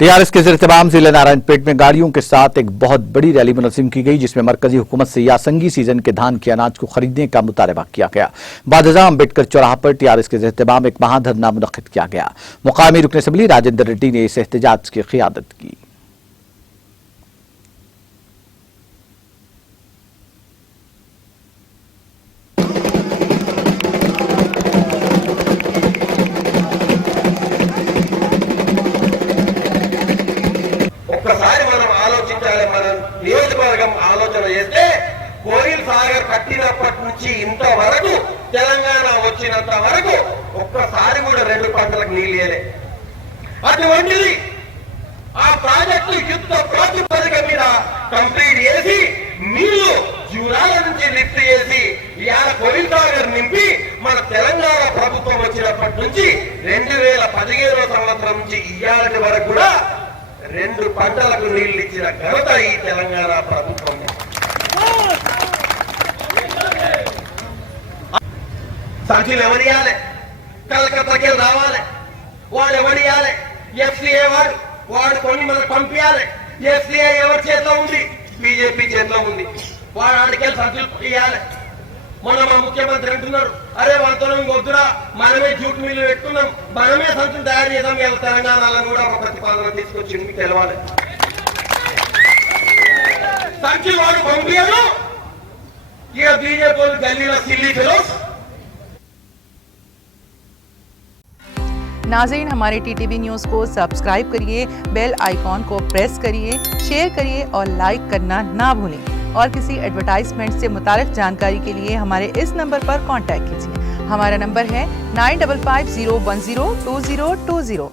TRS के ज़ेर-ए-तमाम जिले नारायणपेट में गाड़ियों के साथ एक बहुत बड़ी रैली मुनज़्ज़म की गई, जिसमें मरकजी हुकूमत से यासंगी सीजन के धान के अनाज को खरीदने का मुतालबा किया गया। बादशाह अम्बेडकर चौराहा पर टीआरएस के ज़ेर-ए-तमाम एक महाधरना मुनक्किद किया गया। मुकामी रुकन असम्बली राजेंद्र रेड्डी ने इस एहतजाज की क़ियादत की। ఒక్కసారి మనం ఆలోచించాలి. మనం నియోజకవర్గం ఆలోచన చేస్తే కోయిల్ సాగర్ కట్టినప్పటి నుంచి ఇంతవరకు తెలంగాణ వచ్చినంత వరకు ఒక్కసారి కూడా 2 పంటలకు నీళ్ళేలే. అటువంటిది ఆ ప్రాజెక్టు యుద్ధ ప్రాతిపదిక మీద కంప్లీట్ చేసి నీళ్లు జూరాల నుంచి లిఫ్ట్ చేసి ఇవాళ కోయిల్ సాగర్ నింపి మన తెలంగాణ ప్రభుత్వం వచ్చినప్పటి నుంచి 2015 సంవత్సరం నుంచి ఇవాళ వరకు కూడా 2 పంటలకు నీళ్లు ఇచ్చిన ఘనత ఈ తెలంగాణ ప్రభుత్వం. సంఖ్యలు ఎవరియాలి, కలకత్తాకి రావాలి, వాడు ఎవరియాలి, ఎఫ్సిఐ వాడు కొన్ని మనకు పంపించాలి. ఎఫ్సిఐ ఎవరి చేతిలో ఉంది? బీజేపీ చేతిలో ఉంది. వాడు ఆడికెళ్ళి సంఖ్యలు ఇవ్వాలి. మొన్న మా ముఖ్యమంత్రి అంటున్నారు, అరే వాళ్ళతో వద్దురా, మనమే జూట్ మిల్లు పెట్టుకున్నాం, మనమే సంచులు తయారు చేద్దాం. ఇలా తెలంగాణలో కూడా ఒక ప్రతిపాదన తీసుకొచ్చి మీకు తెలవాలి. సంచులు వాడు పంపించను, ఇక బీజేపీ గల్లీలో సిల్లీ ఫెలోస్. नाज़रीन, हमारे टीटीवी न्यूज़ को सब्सक्राइब करिए, बेल आइकॉन को प्रेस करिए, शेयर करिए और लाइक करना ना भूलें। और किसी एडवर्टाइजमेंट से मुताल्लिक़ जानकारी के लिए हमारे इस नंबर पर कांटेक्ट कीजिए। हमारा नंबर है 9550102020।